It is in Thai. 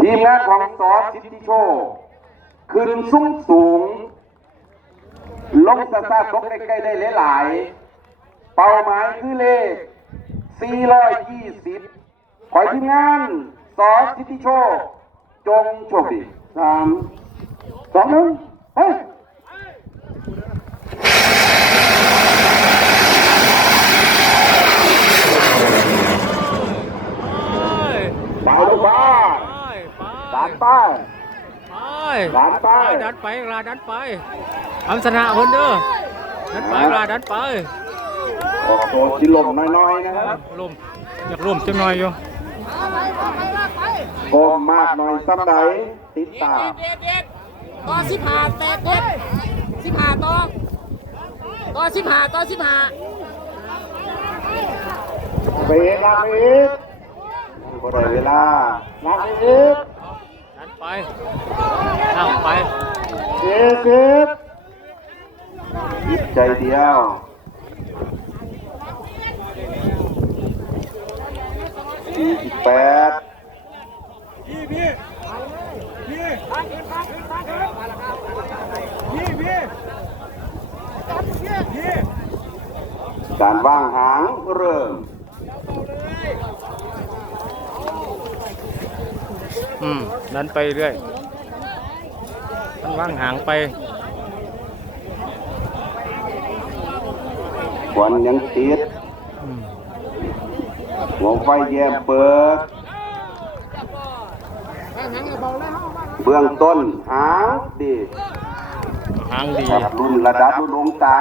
ทีมงานของซอสซิตี้โชว์ขึ้นสูงลงซาซาตกใกล้ๆได้หลายๆเป้าหมายคือเลข420ขอทีมงานซอสซิตี้โชว์จงโชคดี3 2 1เฮ้ยไปลูกบ้านดันไปดันไปดันไปดันไปทำชนะคนเด้อดันไปดันไปออกตัวชิลมน้อยๆนะครับลมอยากลมจังหน่อยอยู่โกมมากหน่อยซ้ำใดติดตาต่อ15 8 เด็ด15ต่อ15ไปเองนะอีกพอได้เวลานักอีกดันไปนั่งไปเจ็บใจเดียว48การวางหางเริ่มดันไปเรื่อยมันวางหางไปควันยังติดหัวไฟแยมเปิดเบื้องต้นหางดีหางดีรุ่นระดับรุ่นองศา